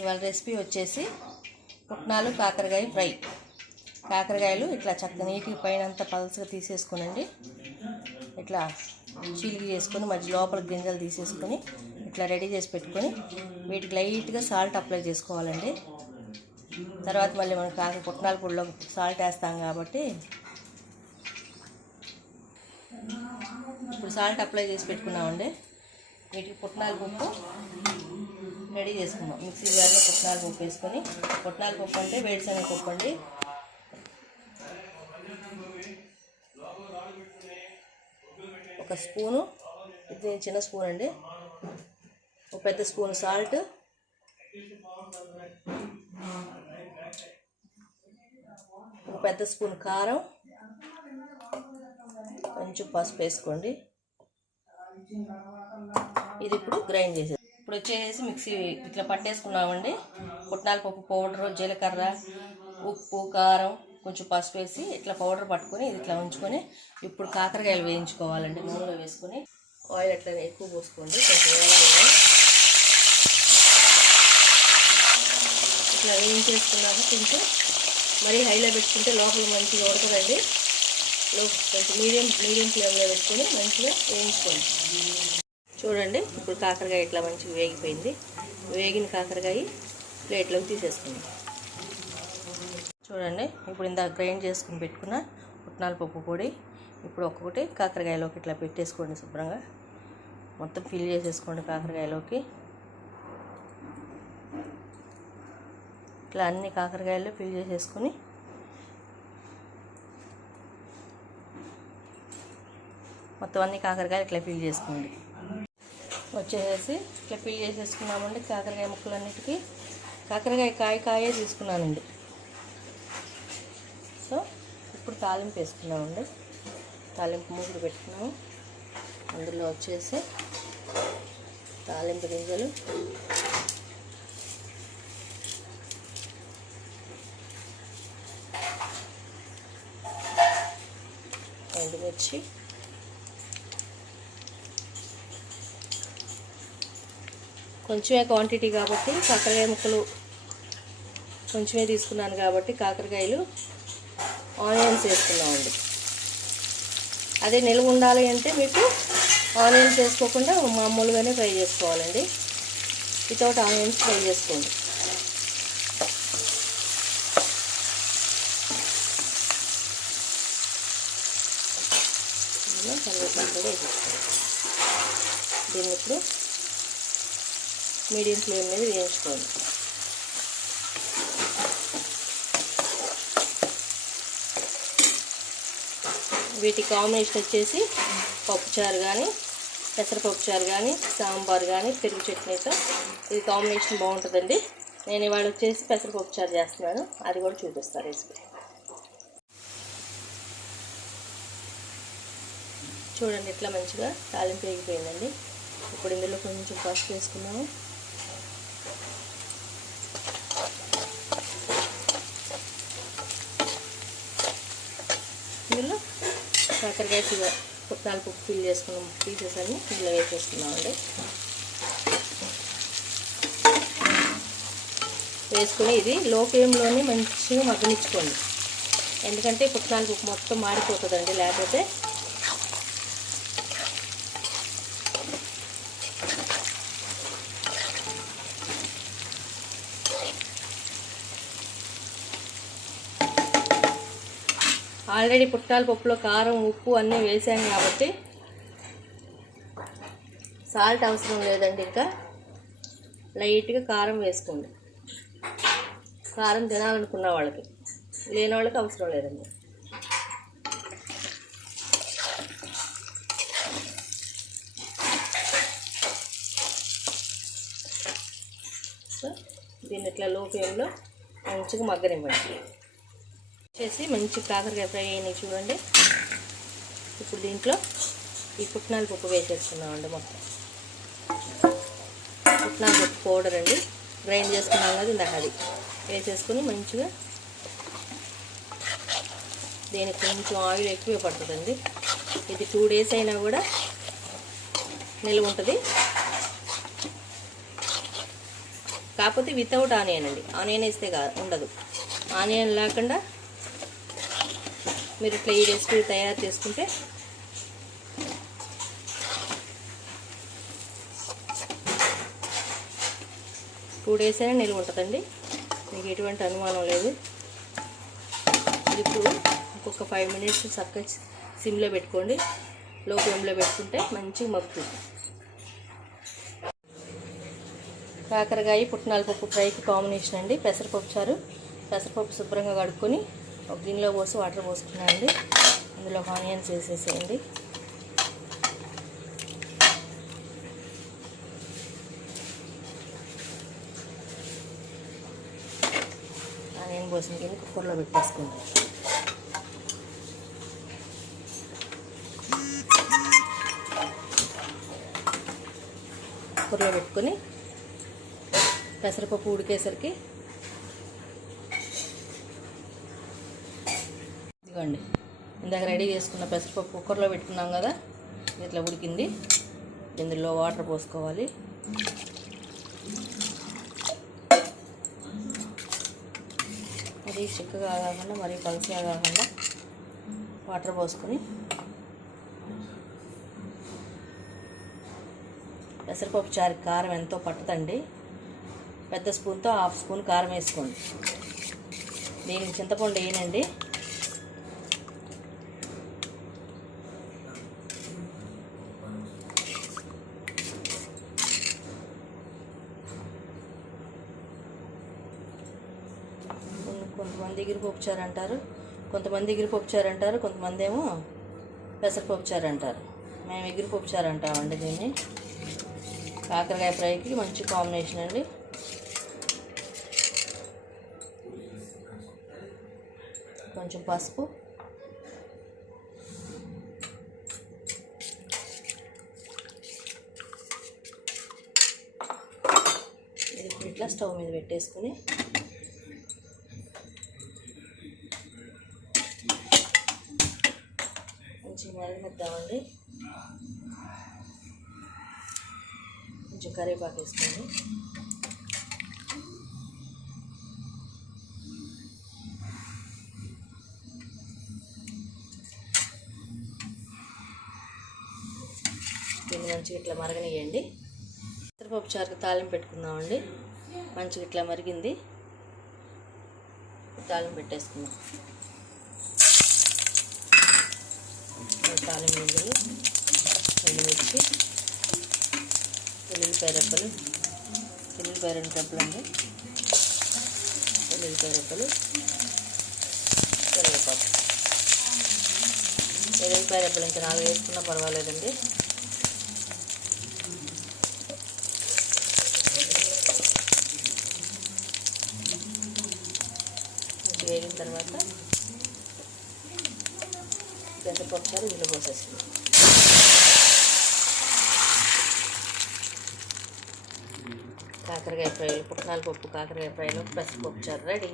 ఇవాళ రెసిపీ వచ్చేసి పుట్నాలు కాకరకాయ ఫ్రై. కాకరకాయలు ఇట్లా చక్కగా నీటికి పైన అంతా పలసగా తీసేసుకోనండి. ఇట్లా చీలికి చేసుకొని మధ్య లోపల గింజలు తీసేసుకొని ఇట్లా రెడీ చేసి పెట్టుకొని వీటికి లైట్గా సాల్ట్ అప్లై చేసుకోవాలండి. తర్వాత మళ్ళీ మనం పుట్నాల పొడిలో సాల్ట్ వేస్తాం కాబట్టి ఇప్పుడు సాల్ట్ అప్లై చేసి పెట్టుకున్నామండి. వీటికి పుట్నాల పప్పు రెడీ చేసుకున్నాం. మిక్సీ జార్లో పుట్నాల పప్పు వేసుకొని, పుట్నాల పప్పు అంటే వేరుశనగ పప్పు అండి. ఒక స్పూను, ఇది చిన్న స్పూన్ అండి. ఒక పెద్ద స్పూన్ సాల్ట్, ఒక పెద్ద స్పూన్ కారం, కొంచెం పసుపు వేసుకోండి. ఇది ఇప్పుడు గ్రైండ్ చేసేది. ఇప్పుడు వచ్చేసి మిక్సీ ఇట్లా పట్టేసుకున్నామండి. పుట్నాల పప్పు పౌడరు, జీలకర్ర, ఉప్పు, కారం, కొంచెం పసుపు వేసి ఇట్లా పౌడర్ పట్టుకొని ఇది ఇట్లా ఉంచుకొని ఇప్పుడు కాకరకాయలు వేయించుకోవాలండి. నూనెలో వేసుకొని ఆయిల్ అట్లా ఎక్కువ పోసుకోండి. కొంచెం ఇట్లా వేయించేసుకున్నాక కొంచెం మరీ హైలో పెట్టుకుంటే లోపల మంచిగా ఉడకదండి. కొంచెం మీడియం ఫ్లేమ్లో పెట్టుకొని మంచిగా వేయించుకోండి. చూడండి, ఇప్పుడు కాకరకాయ ఇట్లా మంచిగా వేగిపోయింది. వేగిన కాకరకాయ ప్లేట్లోకి తీసేసుకుందాం. చూడండి, ఇప్పుడు ఇందాక గ్రైండ్ చేసుకుని పెట్టుకున్న పుట్నాల పప్పు పొడి ఇప్పుడు ఒక్కొక్కటి కాకరకాయలోకి ఇట్లా పెట్టేసుకోండి. శుభ్రంగా మొత్తం ఫిల్ చేసేసుకోండి కాకరకాయలోకి. ఇట్లా అన్ని కాకరకాయలు ఫిల్ చేసేసుకొని మొత్తం అన్ని కాకరకాయలు ఇట్లా ఫిల్ చేసుకోండి. వచ్చేసి ఇట్లా ఫిల్ చేసేసుకున్నామండి. కాకరకాయ ముక్కలన్నిటికీ కాకరకాయ కాయే తీసుకున్నానండి. సో ఇప్పుడు తాలింపు వేసుకున్నామండి. తాలింపు మూకుడు పెట్టుకున్నాము. అందులో వచ్చేసి తాలింపు గింజలు, ఎండుమిర్చి, కొంచెమే క్వాంటిటీ కాబట్టి కాకరకాయ ముక్కలు కొంచెమే తీసుకున్నాను కాబట్టి కాకరకాయలు ఆనియన్స్ వేసుకున్నామండి. అదే నిలువ ఉండాలి అంటే మీకు ఆనియన్స్ వేసుకోకుండా మామూలుగానే ఫ్రై చేసుకోవాలండి. వితౌట్ ఆనియన్స్ ఫ్రై చేసుకోండి. కరివేపాకు కూడా వేసేసుకోండి. దీన్ని ఇప్పుడు మీడియం ఫ్లేమ్ మీద వేయించుకోండి. వీటి కాంబినేషన్ వచ్చేసి పప్పుచారు కానీ, పెసరపప్పు చారు కానీ, సాంబార్ కానీ, పెరుగు చట్నీతో ఇది కాంబినేషన్ బాగుంటుందండి. నేను ఇవాళ వచ్చేసి పెసరపప్పు చారు చేస్తున్నాను, అది కూడా చూపిస్తాను రెసిపీ. చూడండి, ఇట్లా మంచిగా తాలింపు వేగిపోయిందండి. ఇప్పుడు ఇందులో కొంచెం పసుపు వేసుకున్నాము. ఇందులో కాకరకాయ పుట్నాల పప్పు ఫిల్ చేసుకున్నాం పీసెస్ అన్ని ఇందులో వేసేసుకున్నామండి. వేసుకుని ఇది లో ఫ్లేమ్లోనే మంచిగా మగ్గనిచ్చుకోండి. ఎందుకంటే పుట్నాల పప్పు మొత్తం మాడిపోతుందండి లేకపోతే. ఆల్రెడీ పుట్నాల పప్పులో కారం, ఉప్పు అన్నీ వేసాను కాబట్టి సాల్ట్ అవసరం లేదండి. ఇంకా లైట్గా కారం వేసుకోండి. కారం తినాలనుకున్న వాళ్ళకి, లేని వాళ్ళకి అవసరం లేదండి. సో దీన్ని ఇట్లా లో ఫ్లేమ్లో మంచిగా మగ్గనివ్వండి. చేసి మంచి కాకరకాయ ఫ్రై అయినాయి చూడండి. ఇప్పుడు దీంట్లో ఈ పుట్నాల పప్పు వేసేసుకున్నామండి. మొత్తం పుట్నాల పప్పు పౌడర్ అండి, గ్రైండ్ చేసుకున్నాం కదా ఇందాక, అది వేసేసుకొని మంచిగా దీనికి కొంచెం ఆయిల్ ఎక్కువే పడుతుందండి. ఇది 2 days అయినా కూడా నిల్వ ఉంటుంది. కాకపోతే వితౌట్ ఆనియన్ అండి. ఆనియన్ వేస్తే ఉండదు. ఆనియన్ లేకుండా మీరు ఇట్లా ఈ రెసిపీ తయారు చేసుకుంటే టూ డేస్ అయినా నిల్వ ఉంటుందండి. మీకు ఎటువంటి అనుమానం లేదు. ఇది ఇప్పుడు ఇంకొక 5 మినిట్స్ చక్కగా సిమ్లో పెట్టుకోండి. లో ఫ్లేమ్లో పెట్టుకుంటే మంచిగా మగ్గుతుంది. కాకరకాయ పుట్నాల పప్పు ఫ్రైకి కాంబినేషన్ అండి. పెసరపప్పు చారు. పెసరపప్పు శుభ్రంగా కడుక్కొని ఒక గిన్నెలో పోసి వాటర్ పోసుకున్నానండి. అందులో ఆనియన్స్ వేసేసేయండి. ఆనియన్ పోసిన గిన్నె కుక్కర్లో పెట్టేసుకుంటాం. కుక్కర్లో పెట్టుకొని పెసరపప్పు ఉడికేసరికి ఇదిగోండి, ఇందాక రెడీ చేసుకున్న పెసరపప్పు కుక్కర్లో పెట్టుకున్నాం కదా, ఇట్లా ఉడికింది. ఇందులో వాటర్ పోసుకోవాలి. మరీ చిక్కగా కాకుండా మరీ పలుచగా కాకుండా వాటర్ పోసుకొని పెసరపప్పు చారుకి కారం ఎంతో పట్టుదండి. పెద్ద స్పూన్తో 1/2 స్పూన్ కారం వేసుకోండి. దీనికి చింతపండు వేయనండి. కొంతమంది ఎగిరిపప్పు చారు అంటారు, కొంతమంది ఏమో పెసరపప్పు చారు అంటారు. మేము ఎగిరిపప్పు చారు అంటామండి దీన్ని. కాకరకాయ ఫ్రైకి మంచి కాంబినేషన్ అండి. కొంచెం పసుపు, ఇది ఇట్లా స్టవ్ మీద పెట్టేసుకుని కొంచెం మరిగిద్దామండి. కొంచెం కరివేపాకు వేసుకోండి. దీన్ని మంచిగా ఇట్లా మరగనియండి. పెసరపప్పు చారుకి తాలింపు పెట్టుకుందామండి. మంచిగా ఇట్లా మరిగింది. తాలింపు పెట్టేసుకుందాం. తాలింపు గింజలు, ఎండుమిర్చి, వెల్లుల్లిపాయ రెబ్బలు, వెల్లుల్లిపాయ 2 రెబ్బలు అండి, వెల్లుల్లిపాయ రెబ్బలు, కరివేపాకు. వెల్లుల్లిపాయ రెబ్బలు ఇంకా 4 వేసుకున్నా పర్వాలేదండి. వేగిన తర్వాత పెసరపప్పు చారు ఇందులో పోసేసుకుందాం. కాకరకాయ ఫ్రైలు, పుట్నాల పప్పు కాకరకాయ ఫ్రైలు, పెసరపప్పు చారు రెడీ.